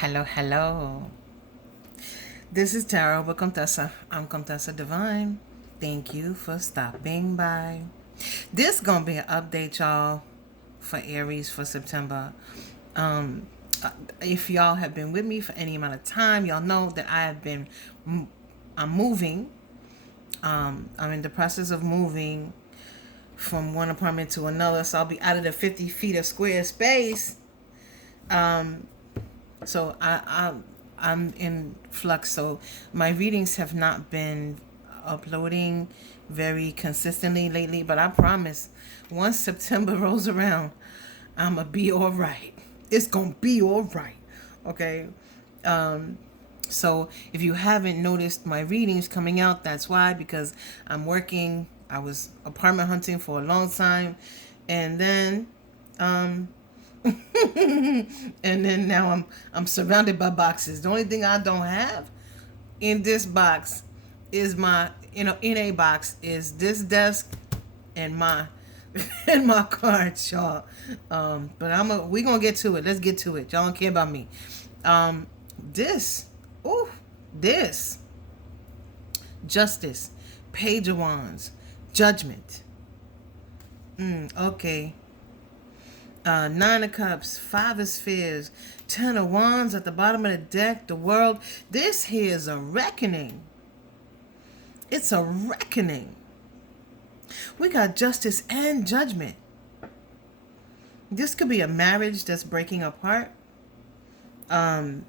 Hello, hello. This is Tarot with Contessa. I'm Contessa Divine. Thank you for stopping by. This gonna be an update, y'all, for Aries for September. Um, if y'all have been with me for any amount of time, y'all know that I'm moving. I'm in the process of moving from one apartment to another, so I'll be out of the 50 feet of square space. So I'm in flux. So my readings have not been uploading very consistently lately, but I promise once September rolls around, I'ma be all right. It's gonna be all right. Okay. So if you haven't noticed my readings coming out, that's why, because I'm working. I was apartment hunting for a long time, and then and then now I'm surrounded by boxes. The only thing I don't have in this box is my in a box is this desk and my and my cards, y'all. But we gonna get to it. Let's get to it. Y'all don't care about me. Um, this, ooh, this justice, page of wands, judgment. Okay. Nine of Cups, Five of Spheres, Ten of Wands at the bottom of the deck, the World. This here is a reckoning. It's a reckoning. We got justice and judgment. This could be a marriage that's breaking apart. But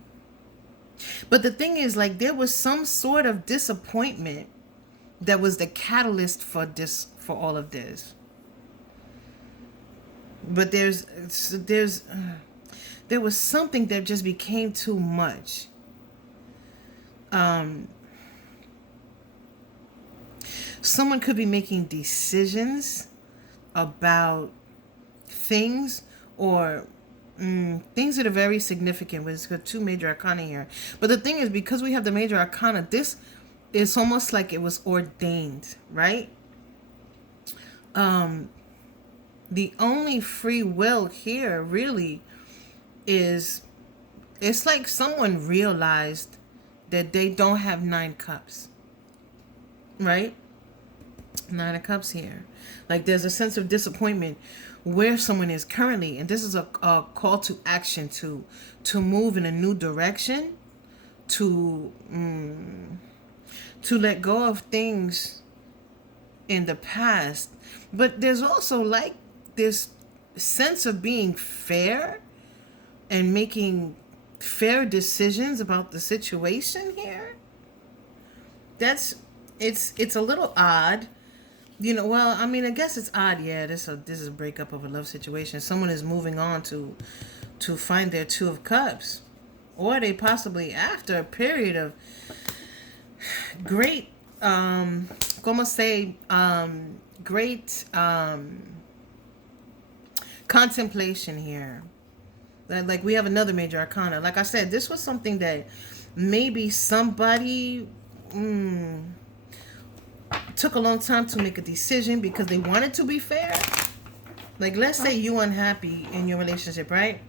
the thing is, like, there was some sort of disappointment that was the catalyst for all of this. But there was something that just became too much. Someone could be making decisions about things or things that are very significant. But it's got two major arcana here. But the thing is, because we have the major arcana, this is almost like it was ordained, right? The only free will here really is, it's like someone realized that they don't have 9 cups, right? 9 of Cups here. Like, there's a sense of disappointment where someone is currently, and this is a call to action to move in a new direction, to let go of things in the past. But there's also like this sense of being fair and making fair decisions about the situation here. It's a little odd. Well, I mean, I guess it's odd. Yeah, this is a breakup of a love situation. Someone is moving on to find their Two of Cups, or they possibly, after a period of great como say great contemplation here. Like, we have another major arcana. Like I said, this was something that maybe somebody took a long time to make a decision because they wanted to be fair. Like, let's say you unhappy in your relationship, right?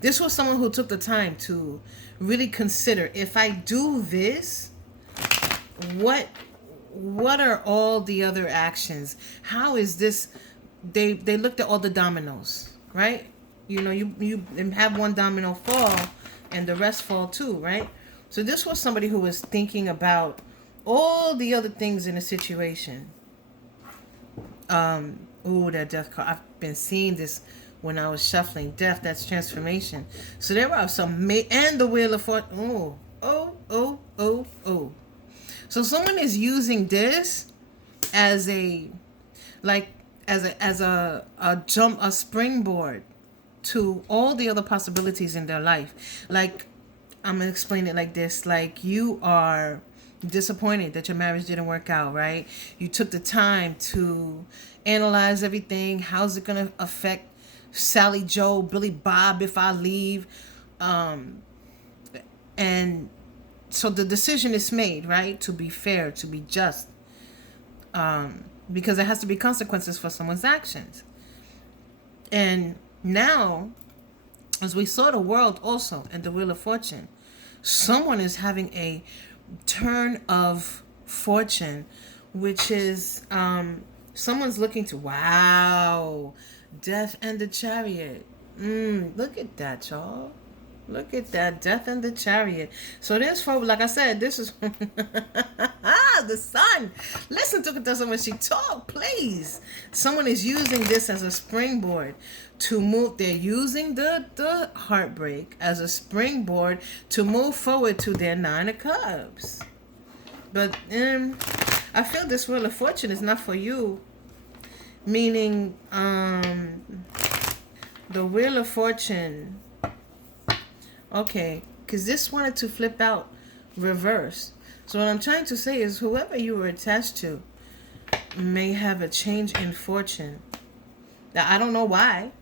This was someone who took the time to really consider, if I do this, what are all the other actions? How is this? They looked at all the dominoes, right? You have one domino fall and the rest fall too, right? So this was somebody who was thinking about all the other things in a situation. That death card. I've been seeing this when I was shuffling. Death, that's transformation. So there are some and the Wheel of Fortune. Oh. So someone is using this as a a springboard to all the other possibilities in their life. Like, I'm gonna explain it like this. Like, you are disappointed that your marriage didn't work out, right? You took the time to analyze everything. How's it gonna affect Sally, Joe, Billy, Bob if I leave? And so the decision is made, right? To be fair, to be just. Because there has to be consequences for someone's actions. And Now, as we saw the world also and the Wheel of Fortune, someone is having a turn of fortune, which is someone's looking to, wow, Death and the Chariot. Look at that, y'all. Look at that, Death and the Chariot. So this, for, like I said, this is the sun. Listen to Contessa when she talk, please. Someone is using this as a springboard to move. They're using the heartbreak as a springboard to move forward to their 9 of Cups. But I feel this Wheel of Fortune is not for you. Meaning, the Wheel of Fortune. Okay, because this wanted to flip out reverse. So what I'm trying to say is whoever you were attached to may have a change in fortune. Now, I don't know why.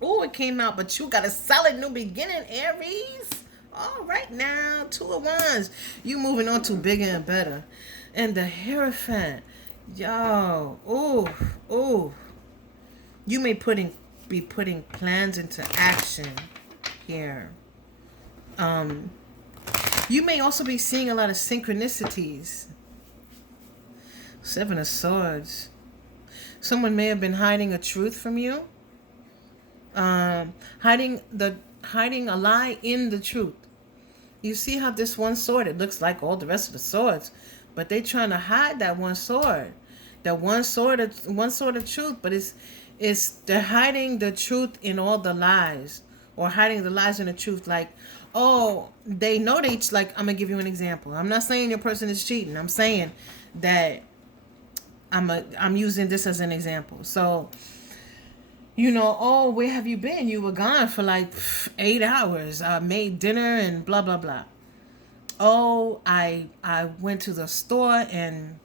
Oh, it came out, but you got a solid new beginning, Aries. All right now, 2 of Wands. You moving on to bigger and better. And the Hierophant. Yo, oh. You may be putting plans into action here. You may also be seeing a lot of synchronicities. 7 of Swords. Someone may have been hiding a truth from you. Hiding a lie in the truth. You see how this one sword, it looks like all the rest of the swords, but they're trying to hide that one sword. That one sword of truth, but it's they're hiding the truth in all the lies, or hiding the lies in the truth. Like, oh, they know like, I'm gonna give you an example. I'm not saying your person is cheating. I'm saying that I'm using this as an example. So, oh, where have you been? You were gone for like 8 hours. I made dinner and blah blah blah. Oh, I went to the store, and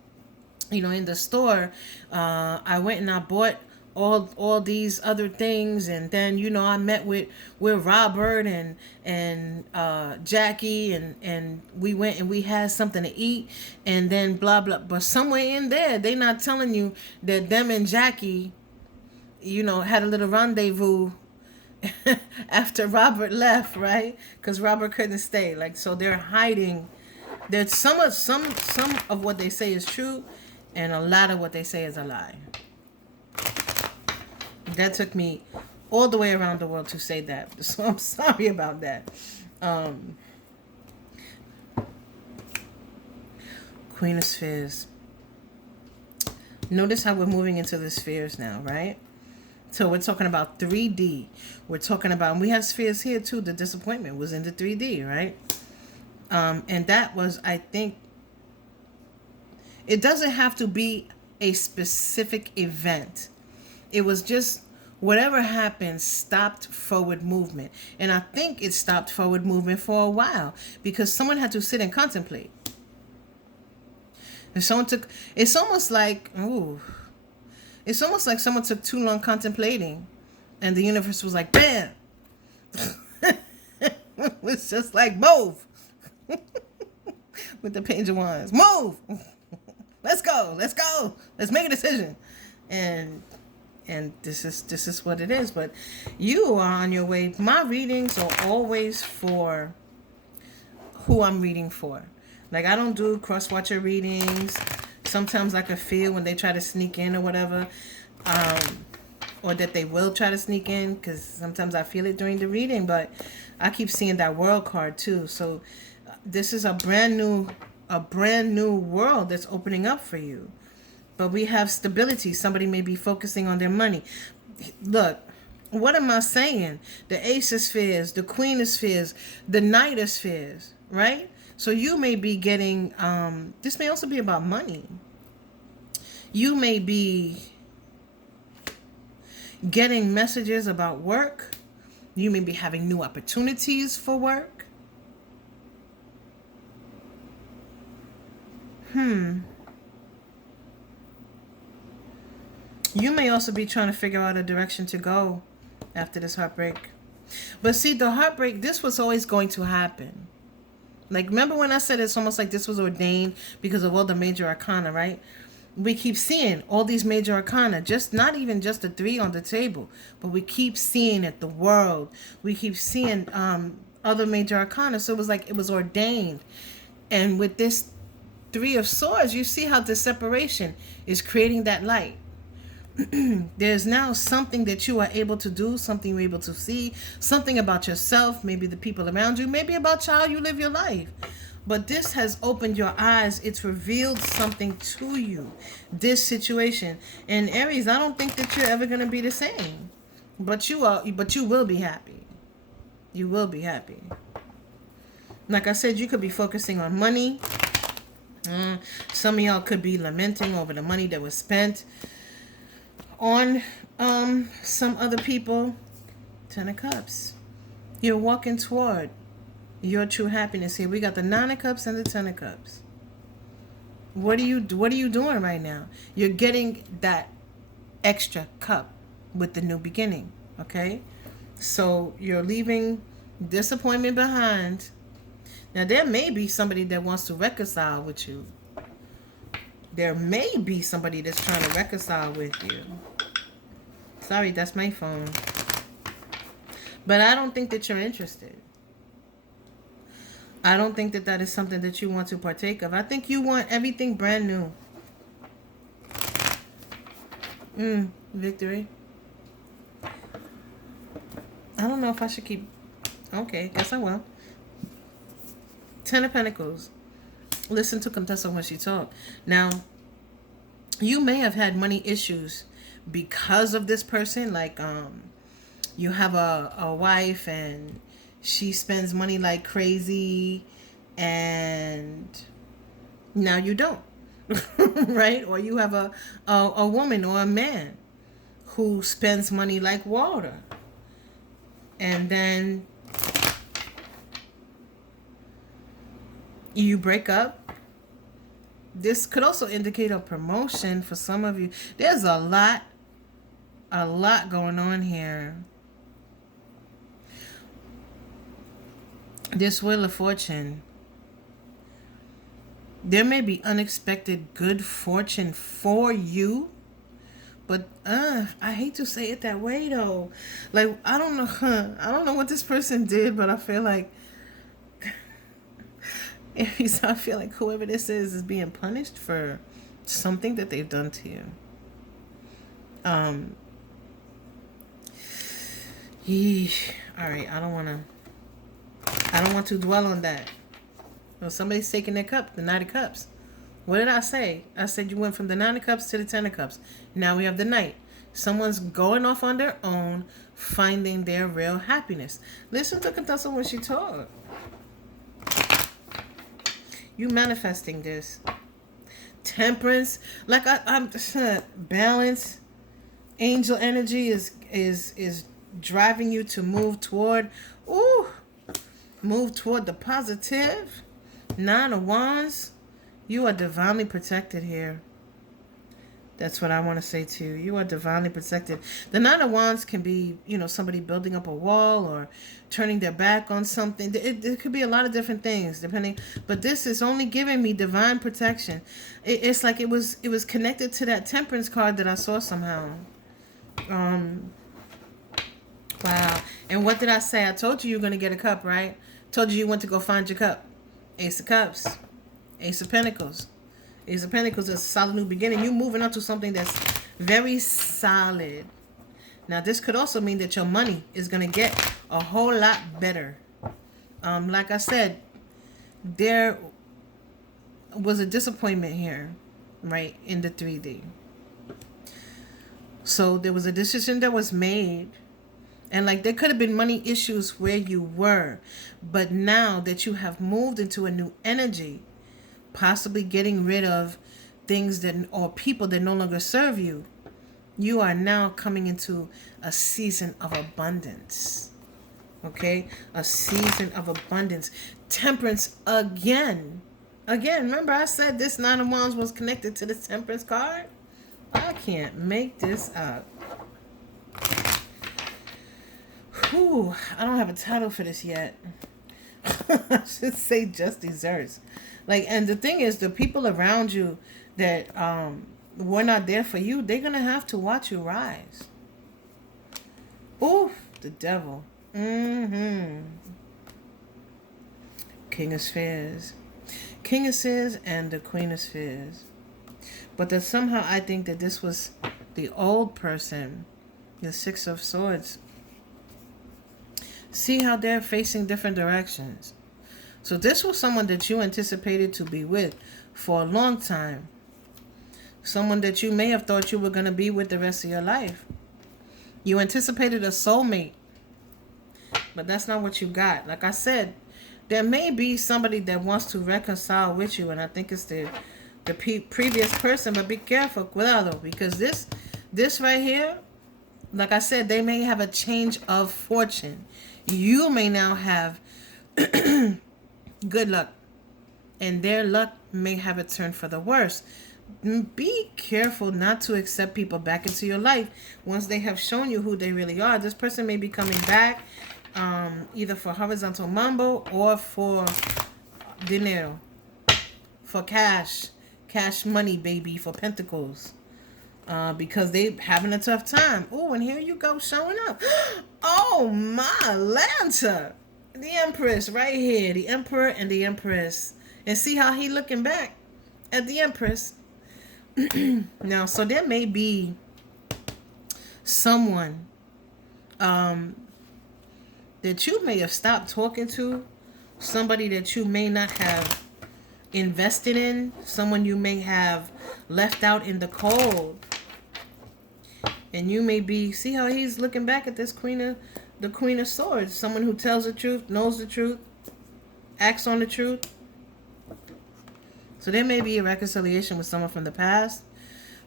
in the store, I went and I bought all these other things, and then I met with Robert and Jackie, and we went and we had something to eat, and then blah blah. But somewhere in there, they not telling you that them and Jackie, had a little rendezvous after Robert left, right? Because Robert couldn't stay. Like, so they're hiding. There's some of what they say is true, and a lot of what they say is a lie. That took me all the way around the world to say that. So I'm sorry about that. Queen of Spheres. Notice how we're moving into the spheres now, right? So we're talking about 3D. We're talking about, and we have spheres here too. The disappointment was in the 3D, right? And that was, I think, it doesn't have to be a specific event. It was just whatever happened stopped forward movement. And I think it stopped forward movement for a while because someone had to sit and contemplate. And it's almost like someone took too long contemplating, and the universe was like, bam. It was just like, move. With the Page of Wands. Move. Let's go. Let's make a decision. And this is what it is. But you are on your way. My readings are always for who I'm reading for. Like, I don't do cross-watcher readings. Sometimes I can feel when they try to sneak in or whatever. Or that they will try to sneak in, because sometimes I feel it during the reading. But I keep seeing that world card too. So this is a brand new world that's opening up for you. But we have stability. Somebody may be focusing on their money. Look, what am I saying? The Ace of Spheres, the Queen of Spheres, the Knight of Spheres, right? So you may be getting, this may also be about money. You may be getting messages about work. You may be having new opportunities for work. You may also be trying to figure out a direction to go after this heartbreak. But see, the heartbreak, this was always going to happen. Like, remember when I said it's almost like this was ordained because of all the major arcana, right? we keep seeing all these major arcana, just not even just the three on the table, but we keep seeing it, the world. We keep seeing other major arcana. So it was like it was ordained. And with this Three of Swords, you see how the separation is creating that light. There's now something that you are able to do, something you're able to see, something about yourself, maybe the people around you, maybe about how you live your life. But this has opened your eyes. It's revealed something to you, this situation. And Aries, I don't think that you're ever going to be the same. But you will be happy. You will be happy. Like I said, you could be focusing on money. Some of y'all could be lamenting over the money that was spent on some other people. Ten of Cups. You're walking toward your true happiness here. We got the Nine of Cups and the Ten of Cups. What are you doing right now? You're getting that extra cup with the new beginning. Okay? So you're leaving disappointment behind. Now, there may be somebody that wants to reconcile with you. There may be somebody that's trying to reconcile with you. Sorry, that's my phone. But I don't think that you're interested. I don't think that that is something that you want to partake of. I think you want everything brand new. Victory. I don't know if I should keep... Okay, guess I will. Ten of Pentacles. Listen to Contessa when she talks. Now, you may have had money issues because of this person. Like, you have a wife and she spends money like crazy and now you don't. Right? Or you have a woman or a man who spends money like water. And then you break up. This could also indicate a promotion for some of you. There's a lot going on here. This Wheel of Fortune. There may be unexpected good fortune for you. But I hate to say it that way though. Like, I don't know what this person did, but I feel like I feel like whoever this is being punished for something that they've done to you. All right, I don't want to dwell on that. Well, somebody's taking their cup, the Knight of Cups. What did I say? I said you went from the Nine of Cups to the Ten of Cups. Now we have the Knight. Someone's going off on their own, finding their real happiness. Listen to Contessa when she talks. You manifesting this. Temperance. Like I'm balance. Angel energy is driving you to move toward the positive. Nine of Wands. You are divinely protected here. That's what I want to say to you. You are divinely protected. The Nine of Wands can be, somebody building up a wall or turning their back on something. It could be a lot of different things, depending. But this is only giving me divine protection. It's like it was connected to that Temperance card that I saw somehow. Wow. And what did I say? I told you were going to get a cup, right? Told you went to go find your cup. Ace of Cups. Ace of Pentacles. Ace of Pentacles is a solid new beginning. You're moving on to something that's very solid. Now, this could also mean that your money is going to get a whole lot better. Like I said, there was a disappointment here, right, in the 3D. So there was a decision that was made. And like there could have been money issues where you were. But now that you have moved into a new energy, possibly getting rid of things or people that no longer serve you, you are now coming into a season of abundance. Okay? A season of abundance. Temperance again. Remember I said this Nine of Wands was connected to the Temperance card? I can't make this up. Whew, I don't have a title for this yet. I should say just desserts. Like, and the thing is, the people around you that were not there for you, they're going to have to watch you rise. Ooh, the devil. King of Spheres. King of Spheres and the Queen of Spheres. But that somehow I think that this was the old person. The Six of Swords. See how they're facing different directions. So this was someone that you anticipated to be with for a long time. Someone that you may have thought you were going to be with the rest of your life. You anticipated a soulmate. But that's not what you got. Like I said, there may be somebody that wants to reconcile with you. And I think it's the previous person. But be careful, cuidado. Because this right here, like I said, they may have a change of fortune. You may now have good luck. And their luck may have it turned for the worse. Be careful not to accept people back into your life once they have shown you who they really are. This person may be coming back either for horizontal mambo or for dinero, for cash money, baby, for pentacles, because they having a tough time. Oh, and here you go showing up. Oh my Lanta, the Empress right here, the Emperor and the Empress, and see how he looking back at the Empress. Now, so there may be someone that you may have stopped talking to, somebody that you may not have invested in, someone you may have left out in the cold. And you may be, see how he's looking back at this the Queen of Swords, someone who tells the truth, knows the truth, acts on the truth. So there may be a reconciliation with someone from the past,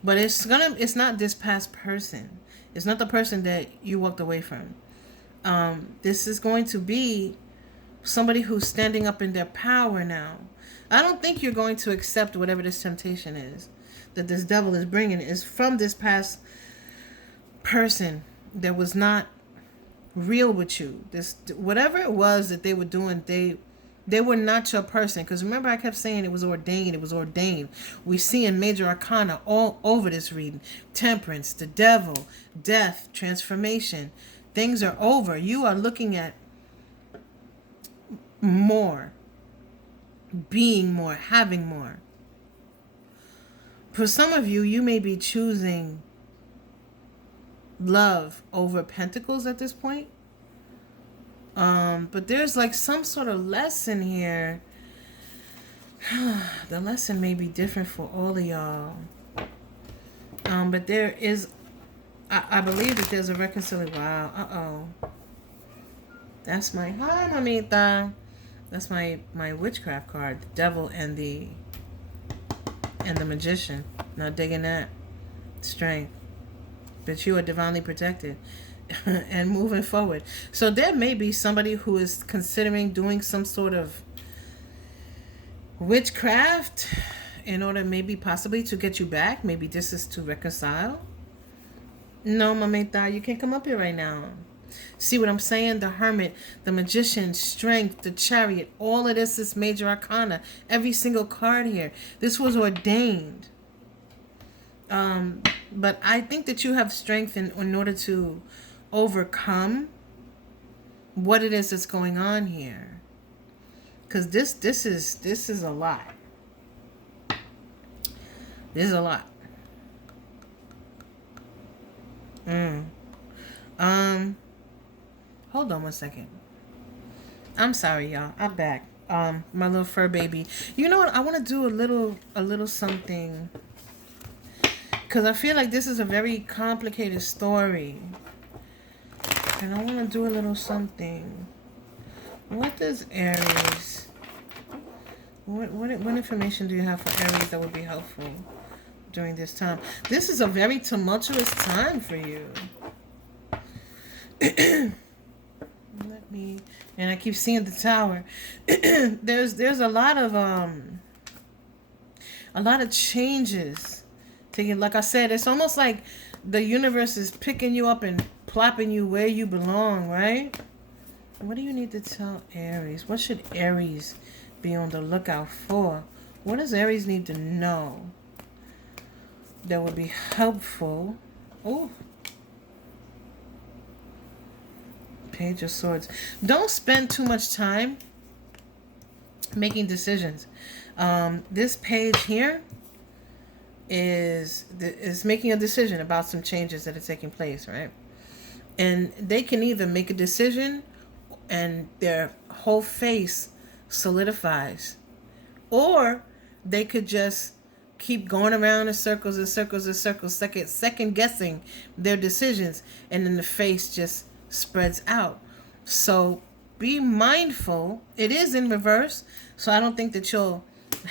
but it's not this past person. It's not the person that you walked away from. This is going to be somebody who's standing up in their power now. I don't think you're going to accept whatever this temptation is that this devil is bringing is from this past person that was not real with you. This whatever it was that they were doing, they were not your person. Because remember, I kept saying it was ordained. It was ordained. We see in major arcana all over this reading. Temperance, the devil, death, transformation. Things are over. You are looking at more. Being more. Having more. For some of you, you may be choosing love over pentacles at this point. But there's like some sort of lesson here. The lesson may be different for all of y'all. But there is, I believe that there's a reconciliation. Wow. That's my, hi, mamita. That's my witchcraft card, the devil and the magician. Not digging that. Strength. But you are divinely protected. And moving forward. So there may be somebody who is considering doing some sort of witchcraft in order maybe possibly to get you back. Maybe this is to reconcile. No, mamita, you can't come up here right now. See what I'm saying? The Hermit, the Magician, Strength, the Chariot, all of this is major arcana. Every single card here. This was ordained. But I think that you have strength in order to overcome what it is that's going on here, because this is a lot. This is a lot. Hold on one second. I'm sorry, y'all. I'm back. My little fur baby. You know what? I want to do a little something, because I feel like this is a very complicated story. And I want to do a little something. What does Aries... What information do you have for Aries that would be helpful during this time? This is a very tumultuous time for you. Let me... And I keep seeing the Tower. There's a lot of changes. Like I said, it's almost like the universe is picking you up and plopping you where you belong, right? What do you need to tell Aries? What should Aries be on the lookout for? What does Aries need to know? that would be helpful. Oh, Page of Swords. Don't spend too much time making decisions. This page here is making a decision about some changes that are taking place, right? And they can either make a decision and their whole face solidifies, or they could just keep going around in circles and circles and circles, second guessing their decisions, and then the face just spreads out. So be mindful. It is in reverse, so I don't think that you'll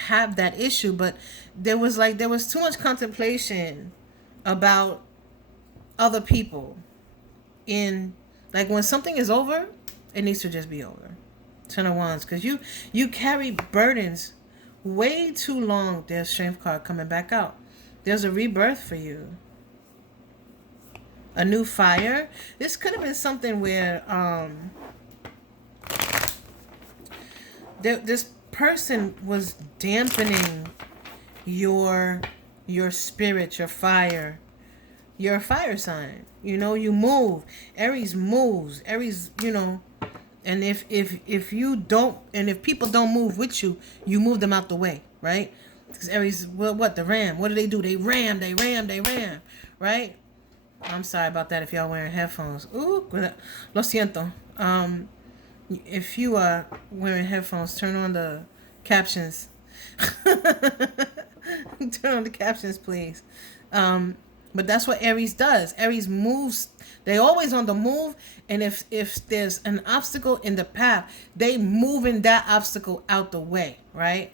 have that issue, but there was too much contemplation about other people in, like, when something is over, it needs to just be over. Ten of Wands, because you carry burdens way too long. There's Strength card coming back out. There's a rebirth for you. A new fire. This could have been something where this person was dampening your spirit, your fire. You're a fire sign. You know, you move. Aries moves. Aries, you know, and if you don't, and if people don't move with you, you move them out the way, right? Because Aries, what the ram? What do? They ram, right? I'm sorry about that if y'all wearing headphones. Ooh, lo siento. If you are wearing headphones, turn on the captions. Turn on the captions, please. But that's what Aries does. Aries moves. They always on the move, and if there's an obstacle in the path, they moving that obstacle out the way, right?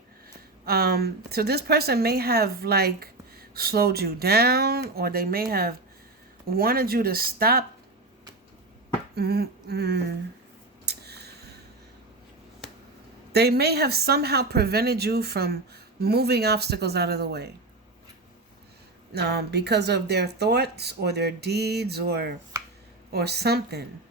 So this person may have like slowed you down, or they may have wanted you to stop. They may have somehow prevented you from moving obstacles out of the way. Because of their thoughts or their deeds or something.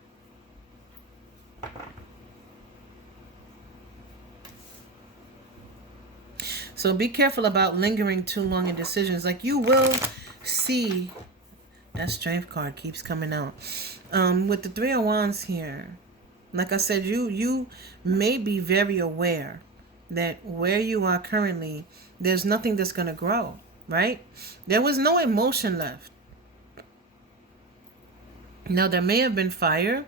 So be careful about lingering too long in decisions. Like, you will see, that Strength card keeps coming out. With the Three of Wands here, like I said, you may be very aware that where you are currently, there's nothing that's going to grow. Right? There was no emotion left. Now, there may have been fire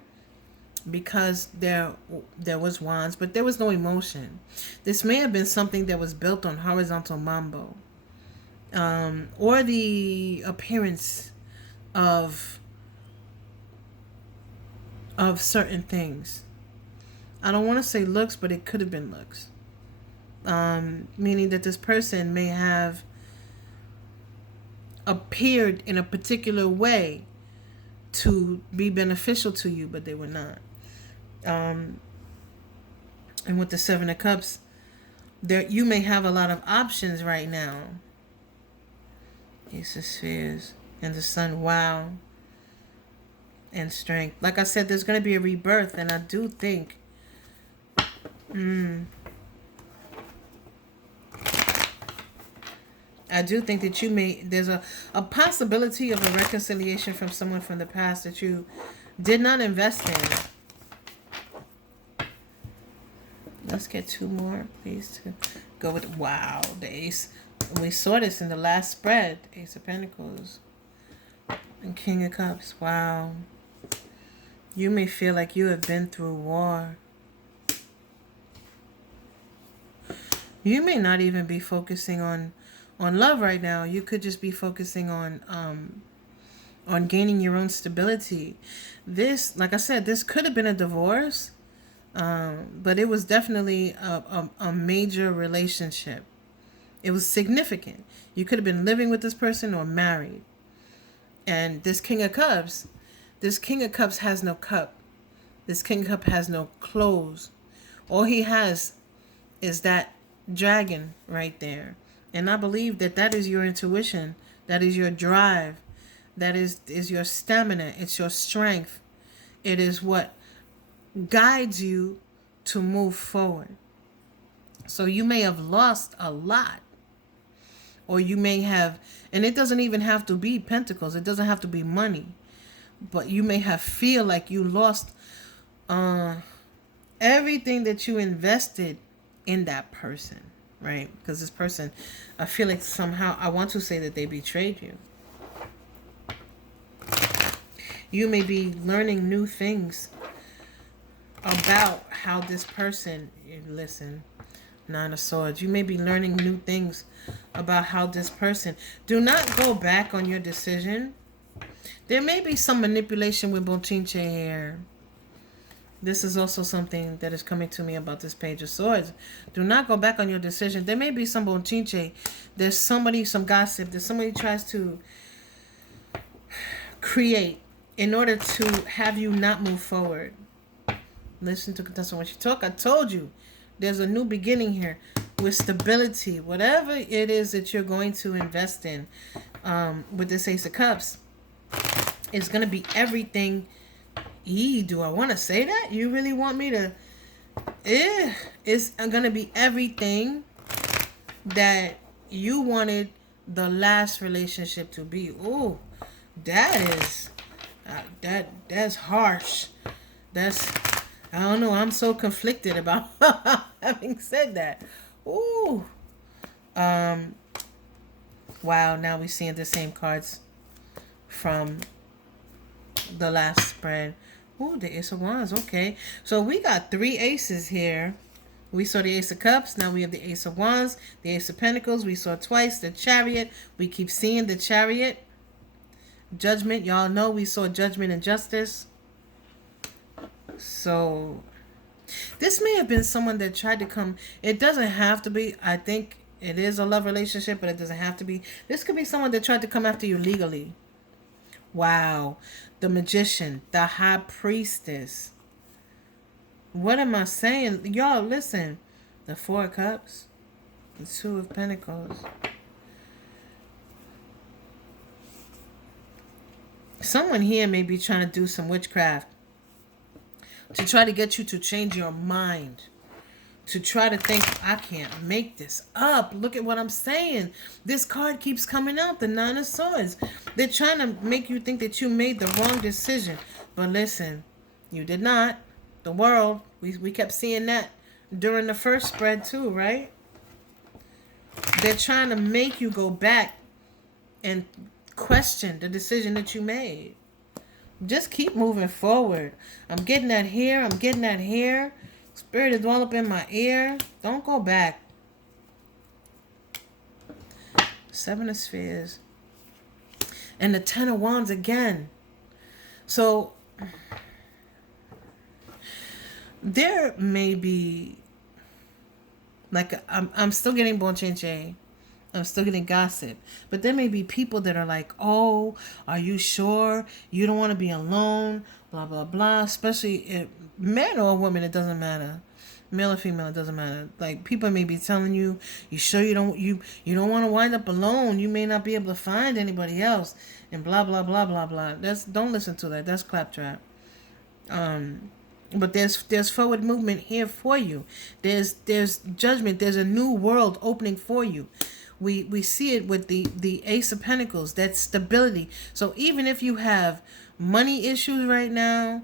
because there was wands, but there was no emotion. This may have been something that was built on horizontal mambo, or the appearance of certain things. I don't want to say looks, but it could have been looks. Meaning that this person may have appeared in a particular way to be beneficial to you, but they were not. And with the Seven of Cups, there you may have a lot of options right now. Ace of Spheres and the Sun. Wow. And Strength. Like I said, there's going to be a rebirth, and I do think that there's a possibility of a reconciliation from someone from the past that you did not invest in. Let's get two more, please, to go with, wow, the Ace. We saw this in the last spread. Ace of Pentacles and King of Cups. Wow. You may feel like you have been through war. You may not even be focusing on love right now. You could just be focusing on gaining your own stability. This, like I said, this could have been a divorce, but it was definitely a major relationship. It was significant. You could have been living with this person or married. And this King of Cups has no cup. This King of Cups has no clothes. All he has is that dragon right there. And I believe that is your intuition. That is your drive. That is your stamina. It's your strength. It is what guides you to move forward. So you may have lost a lot. Or you may have, and it doesn't even have to be pentacles. It doesn't have to be money. But you may have feel like you lost everything that you invested in that person, right? Because this person, I feel like somehow, I want to say that they betrayed you. You may be learning new things about how this person, listen, Nine of Swords, you may be learning new things about how this person, do not go back on your decision. There may be some manipulation with Bochinche here. This is also something that is coming to me about this Page of Swords. Do not go back on your decision. There may be some Bochinche. There's somebody, some gossip. There's somebody who tries to create in order to have you not move forward. Listen to Contessa when she talk. I told you, there's a new beginning here with stability. Whatever it is that you're going to invest in with this Ace of Cups, it's going to be everything. Do I want to say that? You really want me to? It's going to be everything that you wanted the last relationship to be. Ooh, that is, that's harsh. That's, I don't know. I'm so conflicted about having said that. Ooh. Wow. Now we're seeing the same cards from the last spread. Ooh, the Ace of Wands. Okay. So we got 3 aces here. We saw the Ace of Cups. Now we have the Ace of Wands, the Ace of Pentacles. We saw twice the Chariot. We keep seeing the Chariot. Judgment. Y'all know we saw Judgment and Justice. So this may have been someone that tried to come. It doesn't have to be. I think it is a love relationship, but it doesn't have to be. This could be someone that tried to come after you legally. Wow. The Magician, the High Priestess. What am I saying? Y'all, listen. The 4 of Cups, the 2 of Pentacles. Someone here may be trying to do some witchcraft to try to get you to change your mind, to try to think, I can't make this up. Look at what I'm saying. This card keeps coming out, the 9 of Swords. They're trying to make you think that you made the wrong decision. But listen, you did not. The world, we kept seeing that during the first spread too, right? They're trying to make you go back and question the decision that you made. Just keep moving forward. I'm getting that here. I'm getting that here. Spirit is all up in my ear. Don't go back. 7 of Spheres. And the 10 of Wands again. So there may be, like, I'm still getting Bonchenche. I'm still getting gossip. But there may be people that are like, oh, are you sure? You don't want to be alone, blah, blah, blah. Especially if man or woman, it doesn't matter. Male or female, it doesn't matter. Like, people may be telling you, you sure you don't want to wind up alone. You may not be able to find anybody else. And blah, blah, blah, blah, blah. Don't listen to that. That's claptrap. But there's forward movement here for you. There's judgment. There's a new world opening for you. We see it with the Ace of Pentacles. That's stability. So even if you have money issues right now,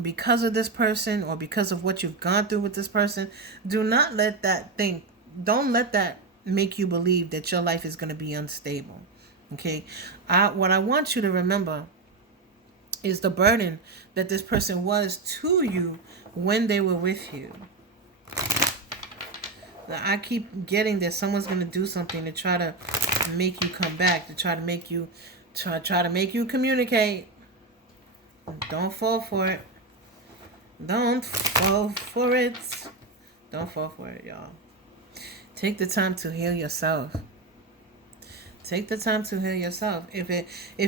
because of this person or because of what you've gone through with this person, don't let that make you believe that your life is going to be unstable. Okay? What I want you to remember is the burden that this person was to you when they were with you. I keep getting that someone's going to do something to try to make you come back, to try to make you communicate. Don't fall for it. Don't fall for it. Don't fall for it, y'all. Take the time to heal yourself. Take the time to heal yourself. If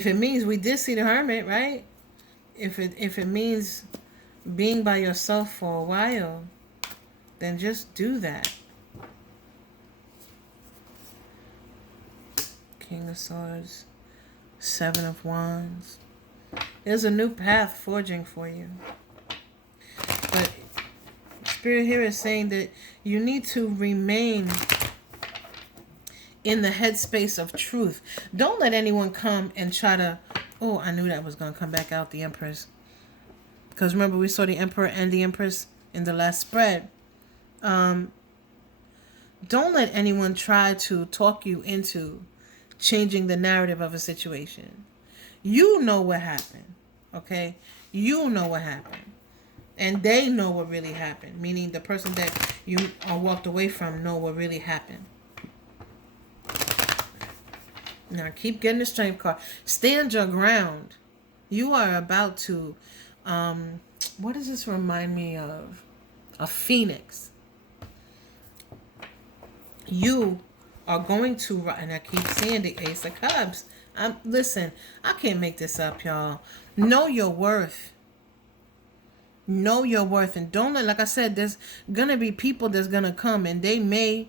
it means, we did see the Hermit, right? If it means being by yourself for a while, then just do that. King of Swords, 7 of Wands. There's a new path forging for you. But Spirit here is saying that you need to remain in the headspace of truth. Don't let anyone come and try to, oh, I knew that was going to come back out, the Empress. Because remember, we saw the Emperor and the Empress in the last spread. Don't let anyone try to talk you into changing the narrative of a situation. You know what happened, okay? You know what happened. And they know what really happened, meaning the person that you walked away from know what really happened. Now, keep getting the strength card. Stand your ground. You are about to, what does this remind me of? A phoenix. You are going to, and I keep saying the Ace of Cups. Listen, I can't make this up, y'all. Know your worth. Know your worth. And don't let, like I said, there's going to be people that's going to come and they may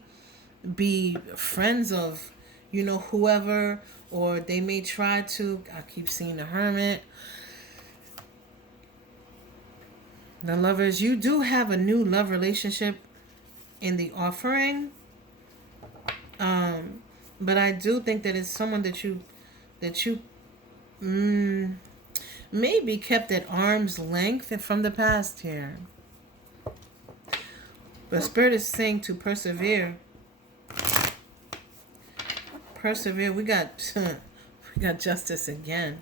be friends of, you know, whoever, or they may try to, I keep seeing the Hermit. The Lovers, you do have a new love relationship in the offering. But I do think that it's someone that you maybe kept at arm's length from the past here. But Spirit is saying to persevere. Persevere. We got Justice again.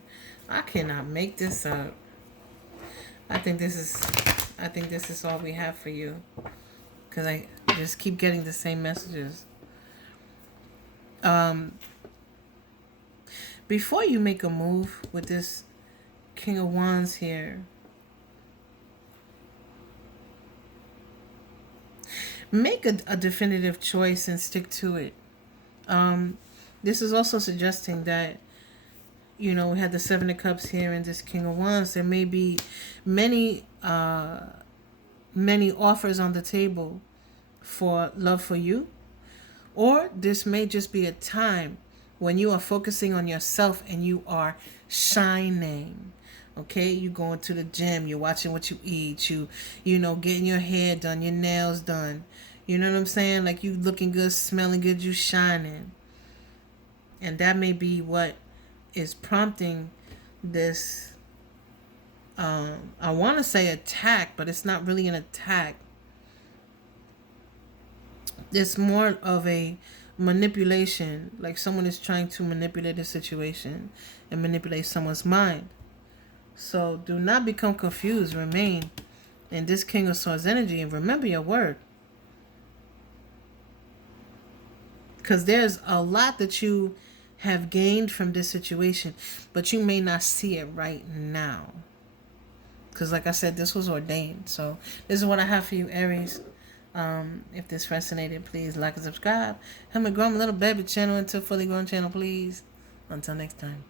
I cannot make this up. I think this is all we have for you, because I just keep getting the same messages. Before you make a move with this King of Wands here, make a definitive choice and stick to it. This is also suggesting that, you know, we had the Seven of Cups here and this King of Wands. There may be many offers on the table for love for you, or this may just be a time when you are focusing on yourself and you are shining. Okay, you going to the gym, you're watching what you eat, you know, getting your hair done, your nails done. You know what I'm saying? Like, you looking good, smelling good, you shining. And that may be what is prompting this, I want to say attack, but it's not really an attack. It's more of a manipulation, like someone is trying to manipulate a situation and manipulate someone's mind. So do not become confused. Remain in this King of Swords energy and remember your word. Because there's a lot that you have gained from this situation, but you may not see it right now. Because like I said, this was ordained. So this is what I have for you, Aries. If this resonated, please like and subscribe. Help me grow my little baby channel into a fully grown channel, please. Until next time.